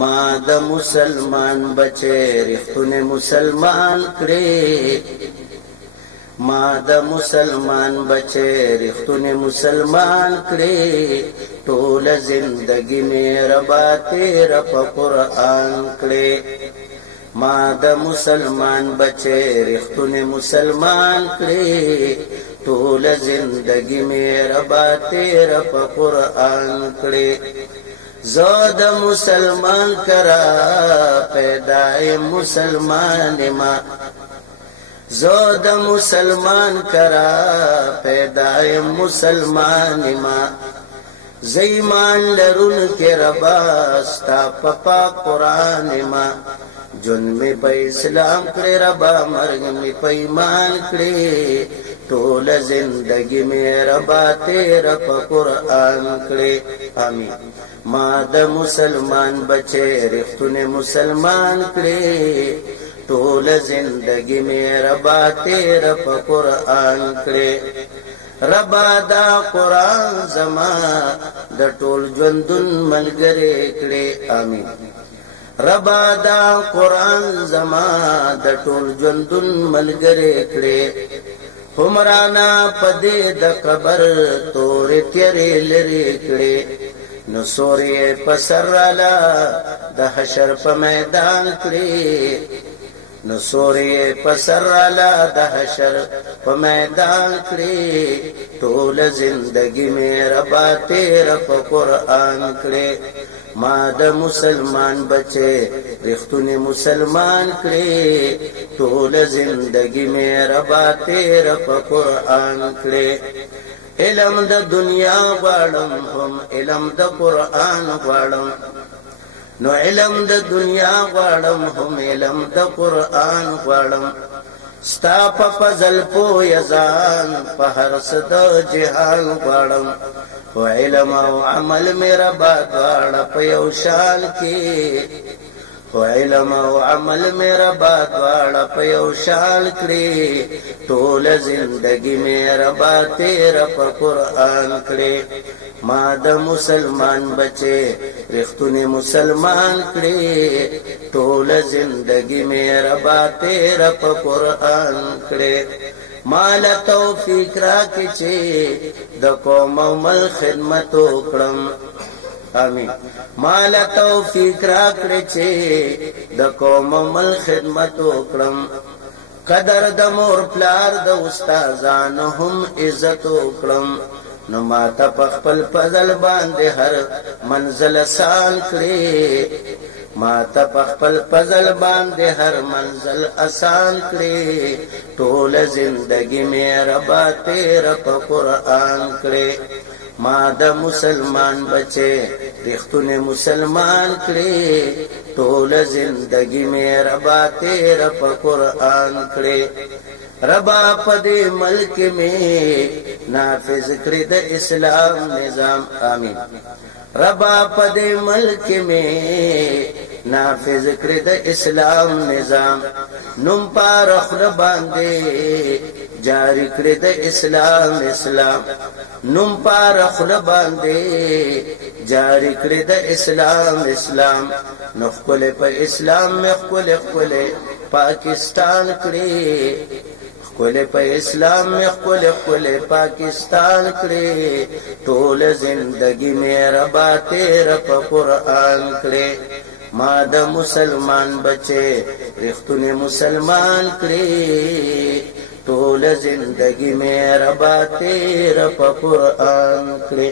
ما د مسلمان بچي رښتونه مسلمان کړي ما د مسلمان بچي رښتونه مسلمان کړي ټول زندگی مې ربا تیر په قرآن کړي ما د مسلمان بچي رښتونه مسلمان کړي ټول زندگی مې ربا تیر په قرآن کړي زود مسلمان کرا پیدائے مسلمان ما زود مسلمان کرا پیدائے مسلمان ما زیمان لرون کے رباستا پپا قرآن ما جن میں پہ اسلام کرے ربا مرگ میں پہ ایمان کرے طول زندگی میں ربا تیرا پا قرآن کرے آمین ما د مسلمان بچے رښتونه مسلمان کړي ټول زندگی مې ربا تیر په قرآن کړي ربا دا قرآن زما د ټول ژوندون ملګری کړي آمین ربا دا قرآن زما د ټول ژوندون ملګری کړي همرانا پدې د قبر تورې تیرې لري کړي نو سوری پسر رالا د حشر په میدان کړي نو سوری پسر رالا د حشر په میدان کړي ټول زندگی مې ربا تیر په قرآن کړي ما د مسلمان بچي رښتونه مسلمان کړي ټول زندگی مې ربا تیر په قرآن کړي علم د دنیا غواړم هم علم د قرآن غواړم نو علم د دنیا غواړم هم علم د قرآن غواړم ستا په فضل پوی ځان په هر څه د جهان غواړم او علم او عمل مې ربا دواړه په یو شان کې خو علم او عمل مې ربا دواړه په یو شان کړي ټول زندگی مې ربا تیر په قرآن کړي ما د مسلمان بچي رښتونه مسلمان کړي ټول زندگی مې ربا تیر په قرآن کړي مال توفیق راکړي چې د قوم او مل خدمت وکړم آمین مال توفیق راکړي چې د قوم مل خدمت وکړم قدر د مور پلار د استادانو هم عزت وکړم نو ما ته په خپل فضل باندې هر منزل آسان کړي ما ته په خپل فضل باندې هر منزل آسان کړي ټول زندگی مې ربا تیر په قرآن کړي ما د مسلمان بچي رښتونه مسلمان کړي ټول زندگی مې ربا تیر په قرآن کړي ربا پدې ملک مې نافذ کړی د اسلام نظام آمین ربا پدې ملک مې نافذ کړی د اسلام نظام نوم پار خپل باندې جاری کړی د اسلام نوم پار خپل باندې جاری کړی د اسلام نو خپل په اسلام مې خپل پاکستان کړی خپل په اسلام مې خپل پاکستان کړی ټول زندگی مې ربا تیر په قرآن کړی ما د مسلمان بچي رښتونه مسلمان کړی ټول زندگی مې ربا تیر په قرآن کړی